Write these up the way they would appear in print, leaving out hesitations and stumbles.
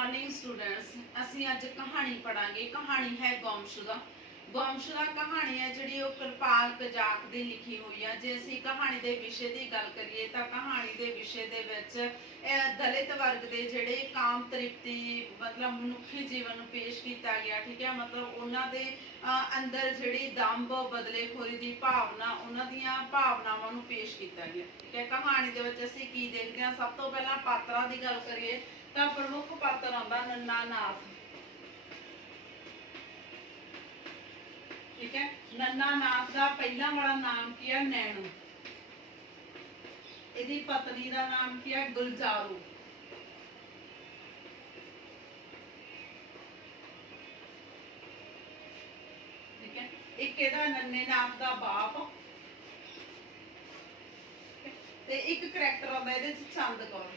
Morning students ਅਸੀਂ ਅੱਜ ਕਹਾਣੀ ਪੜਾਂਗੇ। ਕਹਾਣੀ ਹੈ ਗੁੰਮਸ਼ੁਦਾ। ਗੁੰਮਸ਼ੁਦਾ ਕਹਾਣੀ ਹੈ ਜਿਹੜੀ ਉਹ ਕਿਰਪਾਲ ਕਜ਼ਾਕ ਦੀ ਲਿਖੀ ਹੋਈ ਹੈ। ਜੇ ਅਸੀਂ ਕਹਾਣੀ ਦੇ ਵਿਸ਼ੇ ਦੀ ਗੱਲ ਕਰੀਏ ਤਾਂ ਕਹਾਣੀ ਦੇ ਵਿਸ਼ੇ ਦੇ ਵਿੱਚ ਦਲਿਤ ਵਰਗ ਦੇ ਜਿਹੜੇ ਕਾਮ ਤ੍ਰਿਪਤੀ ਮਤਲਬ ਮਨੁੱਖੀ ਜੀਵਨ ਨੂੰ ਪੇਸ਼ ਕੀਤਾ ਗਿਆ। ਠੀਕ ਹੈ, ਮਤਲਬ ਉਹਨਾਂ ਦੇ ਅੰਦਰ ਜਿਹੜੀ ਦੰਭ ਬਦਲੇਖੋਰੀ ਦੀ ਭਾਵਨਾ, ਉਹਨਾਂ ਦੀਆਂ ਭਾਵਨਾਵਾਂ ਨੂੰ ਪੇਸ਼ ਕੀਤਾ ਗਿਆ। ਠੀਕ ਹੈ, ਕਹਾਣੀ ਦੇ ਵਿੱਚ ਅਸੀਂ ਕੀ ਦੇਖਦੇ ਹਾਂ? ਸਭ ਤੋਂ ਪਹਿਲਾਂ ਪਾਤਰਾਂ ਦੀ ਗੱਲ ਕਰੀਏ ਤਾਂ ਪ੍ਰਮੁੱਖ ਪਾਤਰ ਆਉਂਦਾ ਨੰਨਾ ਨਾਥ। ठीक है, नन्ना नाथ का पहला वाला नाम की है नैणू, इहदी पत्नी का नाम की है गुलजारू। ठीक है, एक इहदा नन्ने नाथ का बाप ते एक करैक्टर आउंदा इहदे च चंद कौर।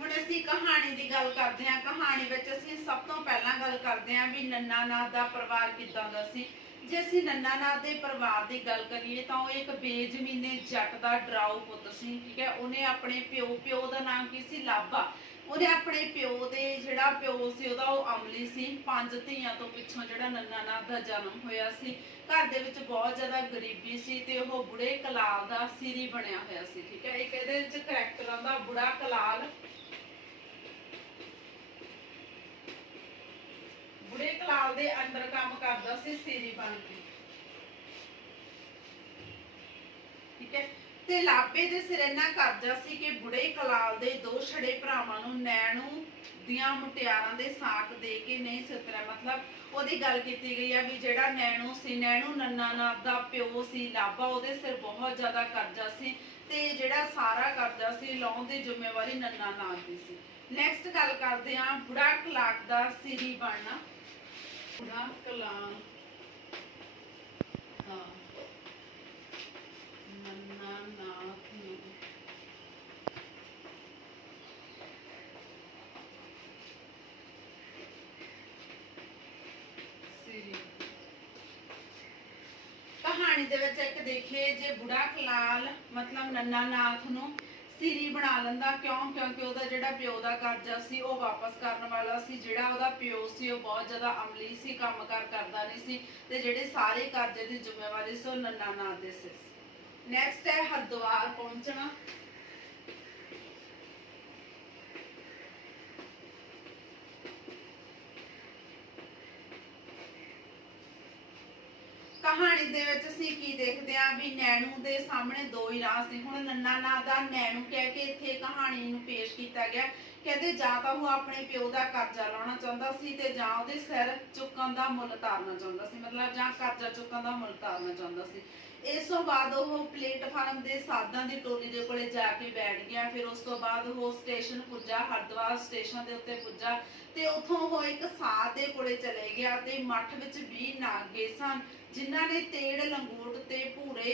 ਹੁਣ ਅਸੀਂ ਕਹਾਣੀ ਦੀ ਗੱਲ ਕਰਦੇ ਹਾਂ। ਕਹਾਣੀ ਵਿੱਚ ਅਸੀਂ ਸਭ ਤੋਂ ਪਹਿਲਾਂ ਗੱਲ ਕਰਦੇ ਹਾਂ ਵੀ ਨੰਨਾ ਨਾਥ ਦਾ ਪਰਿਵਾਰ ਕਿੱਦਾਂ ਦਾ ਸੀ। ਜੇ ਅਸੀਂ ਨੰਨਾ ਨਾਥ ਦੇ ਪਰਿਵਾਰ ਦੀ ਗੱਲ ਕਰੀਏ ਤਾਂ ਉਹ ਇੱਕ ਬੇਜ਼ਮੀਨੇ ਜੱਟ ਦਾ ਡਰਾਊ ਪੁੱਤ ਸੀ। ਠੀਕ ਹੈ, ਉਹਨੇ ਆਪਣੇ ਪਿਓ ਦਾ ਨਾਮ ਕੀ ਸੀ? ਲਾਭਾ। ਉਹਨੇ ਆਪਣੇ ਪਿਓ ਦੇ ਜਿਹੜਾ ਪਿਓ ਸੀ ਉਹਦਾ ਉਹ ਅਮਲੀ ਸੀ। 5 ਧੀਆਂ ਤੋਂ ਪਿੱਛੋਂ ਜਿਹੜਾ ਨੰਨਾ ਨਾਥ ਦਾ ਜਨਮ ਹੋਇਆ ਸੀ। ਘਰ ਦੇ ਵਿੱਚ ਬਹੁਤ ਜ਼ਿਆਦਾ ਗਰੀਬੀ ਸੀ ਤੇ ਉਹ ਬੁੜੇ ਕਲਾਲ ਦਾ ਸਿਰੀ ਬਣਿਆ ਹੋਇਆ ਸੀ। ਠੀਕ ਹੈ, ਇੱਕ ਇਹਦੇ ਵਿੱਚ ਕਰੈਕਟਰ ਆਉਂਦਾ ਬੁੜਾ ਕਲਾਲ। ਬੁੜੇ ਕਲਾਲ ਦੇ ਅੰਡਰ ਕੰਮ ਕਰਦਾ ਸੀ ਸਿਰੀ ਬਣ ਕੇ। ਠੀਕ ਹੈ, ਤੇ ਲਾਭੇ ਦੇ ਸਿਰ ਇੰਨਾ ਕਰਜ਼ਾ ਸੀ ਕਿ ਬੁੜੇ ਕਲਾਲ ਦੇ 2 ਛੜੇ ਭਰਾਵਾਂ ਨੂੰ ਨੈਣੂ ਦੀਆਂ ਮੁਟਿਆਰਾਂ ਦੇ ਸਾਕ ਦੇ ਕੇ ਨਹੀਂ ਸਿਤਰਿਆ। ਮਤਲਬ ਉਹਦੀ ਗੱਲ ਕੀਤੀ ਗਈ ਆ ਵੀ ਜਿਹੜਾ ਨੈਣੂ ਸੀ, ਨੈਣੂ ਨੰਨਾ ਨਾਥ ਦਾ ਪਿਓ ਸੀ ਲਾਭਾ, ਉਹਦੇ ਸਿਰ ਬਹੁਤ ਜ਼ਿਆਦਾ ਕਰਜ਼ਾ ਸੀ ਤੇ ਜਿਹੜਾ ਸਾਰਾ ਕਰਜ਼ਾ ਸੀ ਲਾਉਣ ਦੀ ਜ਼ਿੰਮੇਵਾਰੀ ਨੰਨਾ ਨਾਥ ਦੀ ਸੀ। ਨੈਕਸਟ ਗੱਲ ਕਰਦੇ ਹਾਂ ਬੁੜਾ ਕਲਾਕ ਦਾ ਸਿਰੀ ਬਣਨਾ। ਬੁੜਾ ਕਲਾਲ ਦਾ ਨੰਨਾ ਨਾਥ ਨੂੰ ਸਿਰੀ। ਕਹਾਣੀ ਦੇ ਵਿੱਚ ਇੱਕ ਦੇਖੀਏ ਜੇ ਬੁੜਾ ਕਲਾਲ ਮਤਲਬ ਨੰਨਾ ਨਾਥ ਨੂੰ ਸਿਰੀ ਬਣਾ ਲੈਂਦਾ। ਕਿਉਂ? ਕਿਉਂਕਿ ਉਹਦਾ ਜਿਹੜਾ ਪਿਓ ਦਾ ਕਰਜ਼ਾ ਸੀ ਉਹ ਵਾਪਸ ਕਰਨ ਵਾਲਾ ਸੀ। ਜਿਹੜਾ ਉਹਦਾ ਪਿਓ ਸੀ ਉਹ ਬਹੁਤ ਜ਼ਿਆਦਾ ਅਮਲੀ ਸੀ, ਕੰਮਕਾਰ ਕਰਦਾ ਨਹੀਂ ਸੀ ਤੇ ਜਿਹੜੇ ਸਾਰੇ ਕਰਜ਼ੇ ਦੀ ਜ਼ਿੰਮੇਵਾਰੀ ਸੀ ਉਹ ਨੰਨਾ ਨਾਥ ਦੇ ਸਿਰ ਸੀ। ਨੈਕਸਟ ਹੈ ਹਰਿਦੁਆਰ ਪਹੁੰਚਣਾ। ਕਹਾਣੀ ਦੇ ਵਿੱਚ ਅਸੀਂ ਕੀ ਦੇਖਦੇ ਹਾਂ ਵੀ ਨੈਣੂ ਦੇ ਸਾਹਮਣੇ 2 ਹੀ ਰਾਹ ਸੀ। ਹੁਣ ਨੰਨਾ ਨਾਥ ਦਾ ਨੈਣੂ ਕਹਿ ਕੇ ਇੱਥੇ ਕਹਾਣੀ ਨੂੰ ਪੇਸ਼ ਕੀਤਾ ਗਿਆ। ਕਹਿੰਦੇ ਜਾਂ ਤਾਂ ਉਹ ਆਪਣੇ ਪਿਓ ਦਾ ਕਰਜ਼ਾ ਲਾਉਣਾ ਚਾਹੁੰਦਾ ਸੀ ਤੇ ਜਾਂ ਉਹਦੇ ਸਿਰ ਚੁੱਕਣ ਦਾ ਮੁੱਲ ਤਾਰਨਾ ਚਾਹੁੰਦਾ ਸੀ। ਮਤਲਬ ਜਾਂ ਕਰਜ਼ਾ ਚੁੱਕਣ ਦਾ ਮੁੱਲ ਤਾਰਨਾ ਚਾਹੁੰਦਾ ਸੀ। ਇਸ ਤੋਂ ਬਾਅਦ ਉਹ ਪਲੇਟਫਾਰਮ ਦੇ ਸਾਧਾਂ ਦੀ ਟੋਲੀ ਦੇ ਕੋਲੇ ਜਾ ਕੇ ਬੈਠ ਗਿਆ। ਫਿਰ ਉਸ ਤੋਂ ਬਾਅਦ ਉਹ ਸਟੇਸ਼ਨ ਪੁੱਜਾ, ਹਰਿਦੁਆਰ ਸਟੇਸ਼ਨ ਦੇ ਉੱਤੇ ਪੁੱਜਾ ਤੇ ਉੱਥੋਂ ਉਹ ਇੱਕ ਸਾਧ ਦੇ ਕੋਲੇ ਚਲੇ ਗਿਆ ਤੇ ਮੱਠ ਵਿੱਚ 20 ਨਾਗੇ ਸਨ ਜਿਨ੍ਹਾਂ ਨੇ ਤੇੜ ਲੰਗੋਟ ਤੇ ਭੂਰੇ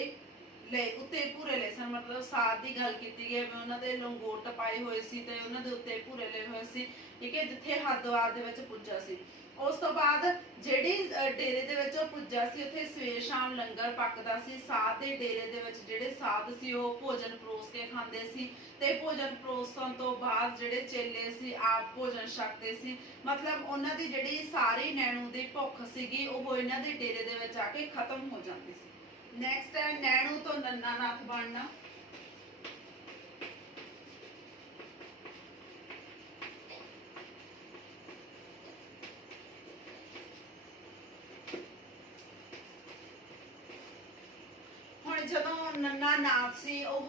ਲਏ ਸਨ। ਮਤਲਬ ਸਾਧ ਦੀ ਗੱਲ ਕੀਤੀ ਗਈ ਵੀ ਉਹਨਾਂ ਦੇ ਲੰਗੋਟ ਪਾਏ ਹੋਏ ਸੀ ਤੇ ਉਹਨਾਂ ਦੇ ਉੱਤੇ ਭੂਰੇ ਲਏ ਹੋਏ ਸੀ। ਠੀਕ ਹੈ, ਜਿੱਥੇ ਹਰਿਦੁਆਰ ਦੇ ਵਿੱਚ ਪੁੱਜਾ ਸੀ। ਉਸ ਤੋਂ ਬਾਅਦ ਜਿਹੜੀ ਡੇਰੇ ਦੇ ਵਿੱਚ ਉਹ ਪੁੱਜਾ ਸੀ ਉੱਥੇ ਸਵੇਰ ਸ਼ਾਮ ਲੰਗਰ ਪੱਕਦਾ ਸੀ। ਸਾਧ ਦੇ ਡੇਰੇ ਦੇ ਵਿੱਚ ਜਿਹੜੇ ਸਾਧ ਸੀ ਉਹ ਭੋਜਨ ਪਰੋਸ ਕੇ ਖਾਂਦੇ ਸੀ ਤੇ ਭੋਜਨ ਪਰੋਸਣ ਤੋਂ ਬਾਅਦ ਜਿਹੜੇ ਚੇਲੇ ਸੀ ਆਪ ਭੋਜਨ ਛਕਦੇ ਸੀ। ਮਤਲਬ ਉਹਨਾਂ ਦੀ ਜਿਹੜੀ ਸਾਰੀ ਨੈਣੂ ਦੀ ਭੁੱਖ ਸੀਗੀ ਉਹ ਇਹਨਾਂ ਦੇ ਡੇਰੇ ਦੇ ਵਿੱਚ ਆ ਕੇ ਖਤਮ ਹੋ ਜਾਂਦੀ ਸੀ। ਨੈਕਸਟ ਹੈ ਨੈਣੂ ਤੋਂ ਨੰਨਾ ਨਾਥ ਬਣਨਾ। ਜਦੋਂ ਨੰਨਾ ਨਾਥ ਸੀ ਉਹ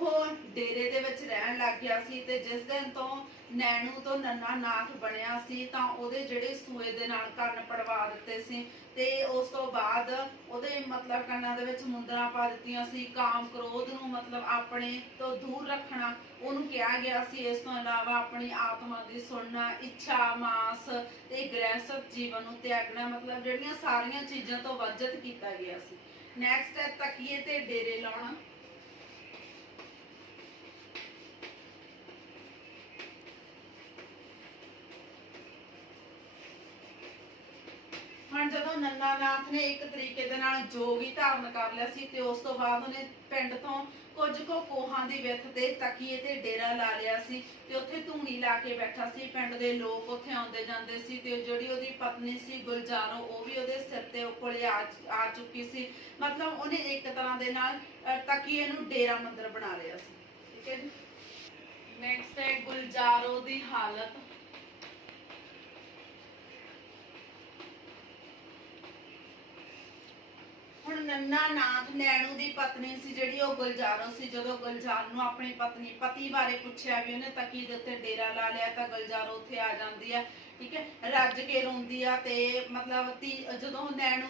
ਡੇਰੇ ਦੇ ਵਿੱਚ ਰਹਿਣ ਲੱਗ ਗਿਆ ਸੀ ਤੇ ਜਿਸ ਦਿਨ ਤੋਂ ਨੈਣੂ ਤੋਂ ਨੰਨਾ ਨਾਥ ਬਣਿਆ ਸੀ ਤਾਂ ਉਹਦੇ ਜਿਹੜੇ ਸੂਏ ਦੇ ਨਾਲ ਕੰਨ ਪੜਵਾ ਦਿੱਤੇ ਸੀ ਤੇ ਉਸ ਤੋਂ ਬਾਅਦ ਉਹਦੇ ਮਤਲਬ ਕੰਨਾਂ ਦੇ ਵਿੱਚ ਮੁੰਦਰਾਂ ਪਾ ਦਿੱਤੀਆਂ ਸੀ। ਕਾਮ ਕ੍ਰੋਧ ਨੂੰ ਮਤਲਬ ਆਪਣੇ ਤੋਂ ਦੂਰ ਰੱਖਣਾ ਉਹਨੂੰ ਕਿਹਾ ਗਿਆ ਸੀ। ਇਸ ਤੋਂ ਇਲਾਵਾ ਆਪਣੀ ਆਤਮਾ ਦੀ ਸੁਣਨਾ, ਇੱਛਾ, ਮਾਸ ਤੇ ਗ੍ਰਹਿਸਥ ਜੀਵਨ ਨੂੰ ਤਿਆਗਣਾ, ਮਤਲਬ ਜਿਹੜੀਆਂ ਸਾਰੀਆਂ ਚੀਜ਼ਾਂ ਤੋਂ ਵਰਜਿਤ ਕੀਤਾ ਗਿਆ ਸੀ। ਨੈਕਸਟ ਹੈ ਤਕੀਏ ਤੇ ਡੇਰੇ ਲਾਉਣਾ। ਹੁਣ ਜਦੋਂ ਨੰਨਾ ਨਾਥ ਨੇ ਇੱਕ ਤਰੀਕੇ ਦੇ ਨਾਲ ਜੋਗ ਹੀ ਧਾਰਨ ਕਰ ਲਿਆ ਸੀ ਤੇ ਉਸ ਤੋਂ ਬਾਅਦ ਉਹਨੇ ਪਿੰਡ ਤੋਂ ਕੁਝ ਕੋ ਕੋਹਾਂ ਦੀ ਵਿੱਥ ਤੇ ਤਕੀਏ ਤੇ ਡੇਰਾ ਲਾ ਲਿਆ ਸੀ ਤੇ ਉੱਥੇ ਧੂਣੀ ਲਾ ਕੇ ਬੈਠਾ ਸੀ। ਪਿੰਡ ਦੇ ਲੋਕ ਉੱਥੇ ਆਉਂਦੇ ਜਾਂਦੇ ਸੀ ਤੇ ਜਿਹੜੀ ਉਹਦੀ ਪਤਨੀ ਸੀ ਗੁਲਜ਼ਾਰੋ, ਉਹ ਵੀ ਉਹਦੇ ਸਿਰ ਤੇ ਕੋਲੇ ਆ ਚੁੱਕੀ ਸੀ। ਮਤਲਬ ਉਹਨੇ ਇੱਕ ਤਰ੍ਹਾਂ ਦੇ ਨਾਲ ਤਕੀਏ ਨੂੰ ਡੇਰਾ ਮੰਦਰ ਬਣਾ ਲਿਆ ਸੀ। ਠੀਕ ਹੈ ਜੀ। ਨੈਕਸਟ ਹੈ ਗੁਲਜ਼ਾਰੋ ਦੀ ਹਾਲਤ। ਹੁਣ ਨੰਨਾ ਨਾਥ ਨੈਣੂ ਦੀ ਪਤਨੀ ਸੀ ਜਿਹੜੀ, ਉਹ ਗੁਲਜ਼ਾਰੋ ਸੀ। ਜਦੋਂ ਗੁਲਜ਼ਾਰ ਨੂੰ ਆਪਣੀ ਪਤੀ ਬਾਰੇ ਪੁੱਛਿਆ ਵੀ ਉਹਨੇ ਤਕੀ ਦੇ ਉੱਤੇ ਡੇਰਾ ਲਾ ਲਿਆ ਤਾਂ ਗੁਲਜ਼ਾਰੋ ਉੱਥੇ ਆ ਜਾਂਦੀ ਆ। ਠੀਕ ਹੈ, ਰੱਜ ਕੇ ਰੋਂਦੀ ਆ ਤੇ ਮਤਲਬ ਜਦੋਂ ਨੈਣੂ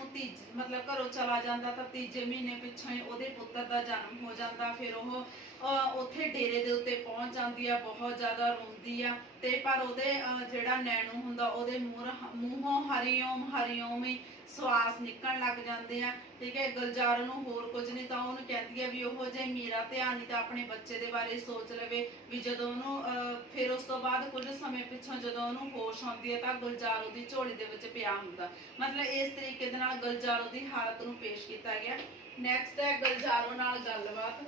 ਮਤਲਬ ਘਰੋਂ ਚਲਾ ਜਾਂਦਾ ਤਾਂ ਤੀਜੇ ਮਹੀਨੇ ਪਿੱਛੋਂ ਹੀ ਉਹਦੇ ਪੁੱਤਰ ਦਾ ਜਨਮ ਹੋ ਜਾਂਦਾ। ਫਿਰ ਉਹ ਉੱਥੇ ਡੇਰੇ ਦੇ ਉੱਤੇ ਪਹੁੰਚ ਜਾਂਦੀ ਆ, ਬਹੁਤ ਜ਼ਿਆਦਾ ਰੋਂਦੀ ਆ ਤੇ ਪਰ ਉਹਦੇ ਜਿਹੜਾ ਨੈਣੂ ਹੁੰਦਾ ਉਹਦੇ ਮੂੰਹੋਂ ਹਰੀਓਮ ਹਰੀਓਮ ਹੀ ਸਵਾਸ ਨਿਕਲਣ ਲੱਗ ਜਾਂਦੇ ਆ। ਠੀਕ ਹੈ, ਗੁਲਜ਼ਾਰ ਨੂੰ ਹੋਰ ਕੁਝ ਨਹੀਂ ਤਾਂ ਉਹਨੂੰ ਕਹਿੰਦੀ ਆ ਵੀ ਉਹ ਜੇ ਮੇਰਾ ਧਿਆਨ ਨਹੀਂ ਤਾਂ ਆਪਣੇ ਬੱਚੇ ਦੇ ਬਾਰੇ ਸੋਚ ਲਵੇ ਵੀ। ਜਦੋਂ ਉਹਨੂੰ ਫਿਰ ਉਸ ਤੋਂ ਬਾਅਦ ਕੁਝ ਸਮੇਂ ਪਿੱਛੋਂ ਜਦੋਂ ਉਹਨੂੰ ਹੋਸ਼ ਆਉਂਦੀ ਹੈ ਤਾਂ ਗੁਲਜ਼ਾਰੋ ਦੀ ਝੋਲੀ ਦੇ ਵਿੱਚ ਪਿਆ ਹੁੰਦਾ। ਮਤਲਬ ਇਸ ਤਰੀਕੇ ਦੇ ਨਾਲ ਗੁਲਜ਼ਾਰੋ ਦੀ ਹਾਲਤ ਨੂੰ ਪੇਸ਼ ਕੀਤਾ ਗਿਆ। ਨੈਕਸਟ ਹੈ ਗੁਲਜ਼ਾਰੋ ਨਾਲ ਗੱਲਬਾਤ।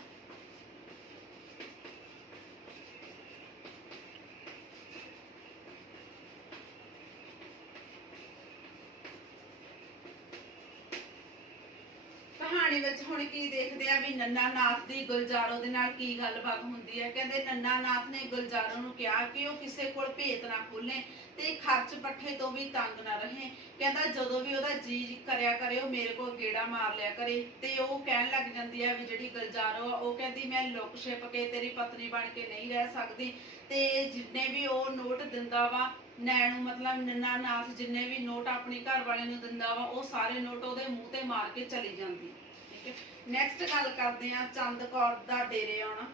ਕਹਾਣੀ ਵਿੱਚ ਹੁਣ ਕੀ ਦੇਖਦੇ ਆ ਵੀ ਨੰਨਾ ਨਾਥ ਦੀ ਗੁਲਜ਼ਾਰੋ ਦੇ ਨਾਲ ਕੀ ਗੱਲਬਾਤ ਹੁੰਦੀ ਹੈ। ਕਹਿੰਦੇ ਨੰਨਾ ਨਾਥ ਨੇ ਗੁਲਜ਼ਾਰੋ ਨੂੰ ਕਿਹਾ ਕਿ ਉਹ ਕਿਸੇ ਕੋਲ ਭੇਤ ਨਾ ਖੋਲੇ ਤੇ ਖਰਚ ਪੱਠੇ ਤੋਂ ਵੀ ਤੰਗ ਨਾ ਰਹੇ। ਕਹਿੰਦਾ ਜਦੋਂ ਵੀ ਉਹਦਾ ਜੀ ਕਰਿਆ ਕਰੇ ਉਹ ਮੇਰੇ ਕੋਲ ਗੇੜਾ ਮਾਰ ਲਿਆ ਕਰੇ। ਤੇ ਉਹ ਕਹਿਣ ਲੱਗ ਜਾਂਦੀ ਆ ਵੀ ਜਿਹੜੀ ਗੁਲਜ਼ਾਰੋ ਆ ਉਹ ਕਹਿੰਦੀ ਮੈਂ ਲੁੱਕ ਛਿਪ ਕੇ ਤੇਰੀ ਪਤਨੀ ਬਣ ਕੇ ਨਹੀਂ ਰਹਿ ਸਕਦੀ। ਤੇ ਜਿੰਨੇ ਵੀ ਉਹ ਨੋਟ ਦਿੰਦਾ ਵਾ ਨੈਣੂ ਮਤਲਬ ਨੰਨਾ ਨਾਥ ਜਿੰਨੇ ਵੀ ਨੋਟ ਆਪਣੀ ਘਰ ਵਾਲੇ ਨੂੰ ਦਿੰਦਾ ਵਾ ਉਹ ਸਾਰੇ ਨੋਟ ਉਹਦੇ ਮੂੰਹ ਤੇ ਮਾਰ ਕੇ ਚਲੀ ਜਾਂਦੀ। ਠੀਕ ਹੈ, ਨੈਕਸਟ ਗੱਲ ਕਰਦੇ ਆ ਚੰਦ ਕੌਰ ਦਾ ਡੇਰੇ ਆਉਣਾ।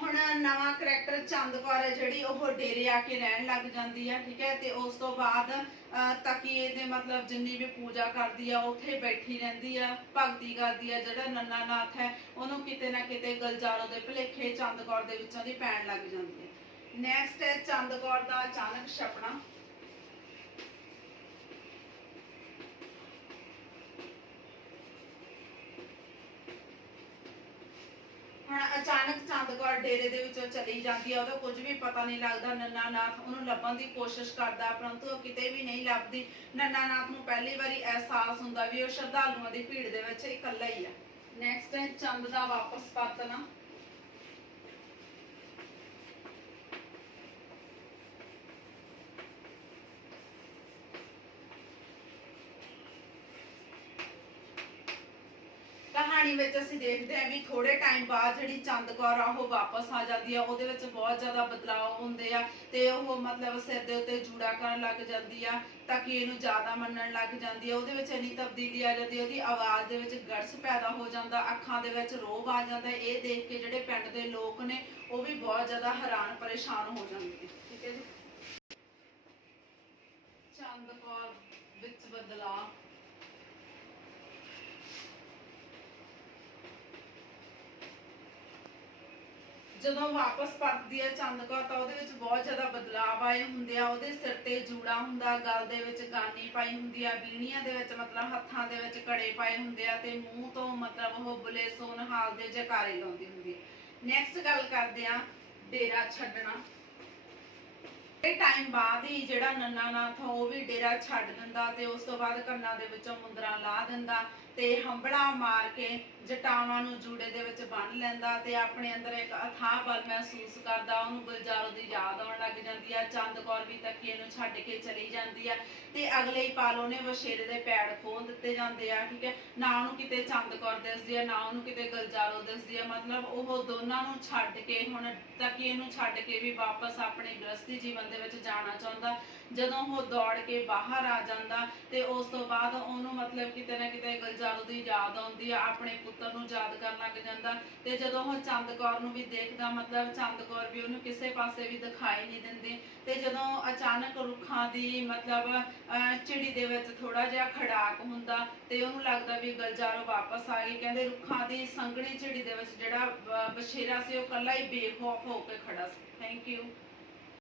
ਹੁਣ ਨਵਾਂ ਕਰੈਕਟਰ ਚੰਦ ਕੌਰ ਹੈ ਜਿਹੜੀ, ਉਹ ਡੇਰੇ ਆ ਕੇ ਰਹਿਣ ਲੱਗ ਜਾਂਦੀ ਆ। ਠੀਕ ਹੈ, ਤੇ ਉਸ ਤੋਂ ਬਾਅਦ ਤਕੀਏ ਦੇ ਮਤਲਬ ਜਿੰਨੀ ਵੀ ਪੂਜਾ ਕਰਦੀ ਆ ਉੱਥੇ ਬੈਠੀ ਰਹਿੰਦੀ ਆ, ਭਗਤੀ ਕਰਦੀ ਆ। ਜਿਹੜਾ ਨੰਨਾ ਨਾਥ ਹੈ ਉਹਨੂੰ ਕਿਤੇ ਨਾ ਕਿਤੇ ਗੁਲਜ਼ਾਰੋ ਦੇ ਭੁਲੇਖੇ ਚੰਦ ਕੌਰ ਦੇ ਵਿੱਚੋਂ ਦੀ ਪੈਣ ਲੱਗ ਜਾਂਦੀ ਹੈ। ਨੈਕਸਟ ਹੈ ਚੰਦ ਕੌਰ ਦਾ ਅਚਾਨਕ ਛਪਣਾ। ਹੁਣ ਅਚਾਨਕ ਚੰਦ ਕੌਰ ਡੇਰੇ ਦੇ ਵਿੱਚੋਂ ਚਲੀ ਜਾਂਦੀ ਆ, ਉਹਦਾ ਕੁਝ ਵੀ ਪਤਾ ਨਹੀਂ ਲੱਗਦਾ। ਨੰਨਾ ਨਾਥ ਉਹਨੂੰ ਲੱਭਣ ਦੀ ਕੋਸ਼ਿਸ਼ ਕਰਦਾ ਪਰੰਤੂ ਉਹ ਕਿਤੇ ਵੀ ਨਹੀਂ ਲੱਭਦੀ। ਨੰਨਾ ਨਾਥ ਨੂੰ ਪਹਿਲੀ ਵਾਰੀ ਅਹਿਸਾਸ ਹੁੰਦਾ ਵੀ ਉਹ ਸ਼ਰਧਾਲੂਆਂ ਦੀ ਭੀੜ ਦੇ ਵਿੱਚ ਇਕੱਲਾ ਹੀ ਆ। ਨੈਕਸਟ ਹੈ ਚੰਦ ਦਾ ਵਾਪਸ ਪਰਤਣਾ। ਕਹਾਣੀ ਵਿੱਚ ਅਸੀਂ ਦੇਖਦੇ ਹਾਂ ਵੀ ਥੋੜੇ ਟਾਈਮ ਬਾਅਦ ਜਿਹੜੀ ਚੰਦ ਕੌਰ ਆ ਉਹ ਵਾਪਸ ਆ ਜਾਂਦੀ ਆ। ਉਹਦੇ ਵਿੱਚ ਬਹੁਤ ਜ਼ਿਆਦਾ ਬਦਲਾਅ ਹੁੰਦੇ ਆ ਤੇ ਉਹ ਮਤਲਬ ਸਿਰ ਦੇ ਉੱਤੇ ਜੂੜਾ ਕਰਨ ਲੱਗ ਜਾਂਦੀ ਆ ਤਾਂ ਕਿ ਇਹਨੂੰ ਜ਼ਿਆਦਾ ਮੰਨਣ ਲੱਗ ਜਾਂਦੀ ਆ। ਉਹਦੇ ਵਿੱਚ ਇੰਨੀ ਤਬਦੀਲੀ ਆ ਜਾਂਦੀ, ਉਹਦੀ ਆਵਾਜ਼ ਦੇ ਵਿੱਚ ਗੜਸ ਪੈਦਾ ਹੋ ਜਾਂਦਾ, ਅੱਖਾਂ ਦੇ ਵਿੱਚ ਰੋਹਬ ਆ ਜਾਂਦਾ। ਇਹ ਦੇਖ ਕੇ ਜਿਹੜੇ ਪਿੰਡ ਦੇ ਲੋਕ ਨੇ ਉਹ ਵੀ ਬਹੁਤ ਜ਼ਿਆਦਾ ਹੈਰਾਨ ਪਰੇਸ਼ਾਨ ਹੋ ਜਾਂਦੇ। ਠੀਕ ਹੈ ਜੀ। ਚੰਦ ਕੌਰ ਵਿੱਚ ਬਦਲਾਅ। ਜਦੋਂ ਵਾਪਸ ਪਰਤਦੀ ਹੈ ਚੰਦ ਕੌਰ ਤਾਂ ਉਹਦੇ ਵਿੱਚ ਬਹੁਤ ਜ਼ਿਆਦਾ ਬਦਲਾਅ ਆਏ ਹੁੰਦੇ ਆ। ਉਹਦੇ ਸਿਰ ਤੇ ਜੂੜਾ ਹੁੰਦਾ, ਗਲ ਦੇ ਵਿੱਚ ਗਾਨੀ ਪਾਈ ਹੁੰਦੀ ਆ, ਬੀੜੀਆਂ ਦੇ ਵਿੱਚ ਮਤਲਬ ਹੱਥਾਂ ਦੇ ਵਿੱਚ ਕੜੇ ਪਾਏ ਹੁੰਦੇ ਆ ਤੇ ਮੂੰਹ ਤੋਂ ਮਤਲਬ ਉਹ ਬੁਲੇ ਸੋਨਹਾਲ ਦੇ ਜਕਾਰੇ ਲਾਉਂਦੀ ਹੁੰਦੀ ਹੈ। ਨੈਕਸਟ ਗੱਲ ਕਰਦੇ ਆ ਡੇਰਾ ਛੱਡਣਾ। ਇਹ ਟਾਈਮ ਬਾਅਦ ਹੀ ਜਿਹੜਾ ਨੰਨਾ ਨਾਥ ਉਹ ਵੀ ਡੇਰਾ ਛੱਡ ਦਿੰਦਾ ਤੇ ਉਸ ਤੋਂ ਬਾਅਦ ਕੰਨਾਂ ਦੇ ਵਿੱਚੋਂ ਮੁੰਦਰਾਂ ਲਾ ਦਿੰਦਾ ਤੇ ਹੰਬੜਾ ਮਾਰ ਕੇ ਜਟਾਵਾਂ ਨੂੰ ਜੂੜੇ ਦੇ ਵਿੱਚ ਬੰਨ ਲੈਂਦਾ ਤੇ ਆਪਣੇ ਅੰਦਰ ਇੱਕ ਅਥਾਹ ਬਲ ਮਹਿਸੂਸ ਕਰਦਾ। ਉਹਨੂੰ ਗੁਲਜ਼ਾਰੋ ਦੀ ਯਾਦ ਆਉਣ ਲੱਗ ਜਾਂਦੀ ਆ। ਚੰਦ ਕੌਰ ਵੀ ਤਕੀਏ ਨੂੰ ਛੱਡ ਕੇ ਚਲੀ ਜਾਂਦੀ ਆ ਤੇ ਅਗਲੇ ਹੀ ਪਲ ਉਹਨੇ ਵਛੇਰੇ ਦੇ ਪੈੜ ਖੋਲ ਦਿੱਤੇ ਜਾਂਦੇ ਆ। ਠੀਕ ਹੈ, ਨਾ ਉਹਨੂੰ ਕਿਤੇ ਚੰਦ ਕੌਰ ਦਿਸਦੀ ਆ ਨਾ ਉਹਨੂੰ ਕਿਤੇ ਗੁਲਜ਼ਾਰੋ ਦਿਸਦੀ ਆ। ਮਤਲਬ ਉਹ ਦੋਨਾਂ ਨੂੰ ਛੱਡ ਕੇ ਹੁਣ ਤਕੀਏ ਨੂੰ ਛੱਡ ਕੇ ਵੀ ਵਾਪਸ ਆਪਣੇ ਗ੍ਰਸਤੀ ਜੀਵਨ ਦੇ ਵਿੱਚ ਜਾਣਾ ਚਾਹੁੰਦਾ। ਜਦੋਂ ਉਹ ਦੌੜ ਕੇ ਬਾਹਰ ਆ ਜਾਂਦਾ ਤੇ ਉਸ ਤੋਂ ਬਾਅਦ ਉਹਨੂੰ ਮਤਲਬ ਕਿਤੇ ਨਾ ਕਿਤੇ ਗੁਲਜ਼ਾਰੋ ਦੀ ਯਾਦ ਆਉਂਦੀ ਆ, ਆਪਣੇ ਪੁੱਤਰ ਨੂੰ ਯਾਦ ਕਰਨ ਲੱਗ ਜਾਂਦਾ ਤੇ ਜਦੋਂ ਉਹ ਚੰਦ ਕੌਰ ਨੂੰ ਵੀ ਦੇਖਦਾ ਮਤਲਬ ਚੰਦ ਕੌਰ ਵੀ ਉਹਨੂੰ ਕਿਸੇ ਪਾਸੇ ਵੀ ਦਿਖਾਈ ਨਹੀਂ ਦਿੰਦੇ ਤੇ ਜਦੋਂ ਅਚਾਨਕ ਰੁੱਖਾਂ ਦੀ ਮਤਲਬ ਝਿੜੀ ਦੇ ਵਿੱਚ ਥੋੜਾ ਜਿਹਾ ਖੜਾਕ ਹੁੰਦਾ ਤੇ ਉਹਨੂੰ ਲੱਗਦਾ ਵੀ ਗਲਜਾਰੋ ਵਾਪਸ ਆ ਗਈ। ਕਹਿੰਦੇ ਰੁੱਖਾਂ ਦੀ ਸੰਘਣੀ ਝਿੜੀ ਦੇ ਵਿੱਚ ਜਿਹੜਾ ਬਛੇਰਾ ਸੀ ਉਹ ਕੱਲਾ ਹੀ ਬੇਖੌਫ ਹੋ ਕੇ ਖੜਾ ਸੀ। Thank you.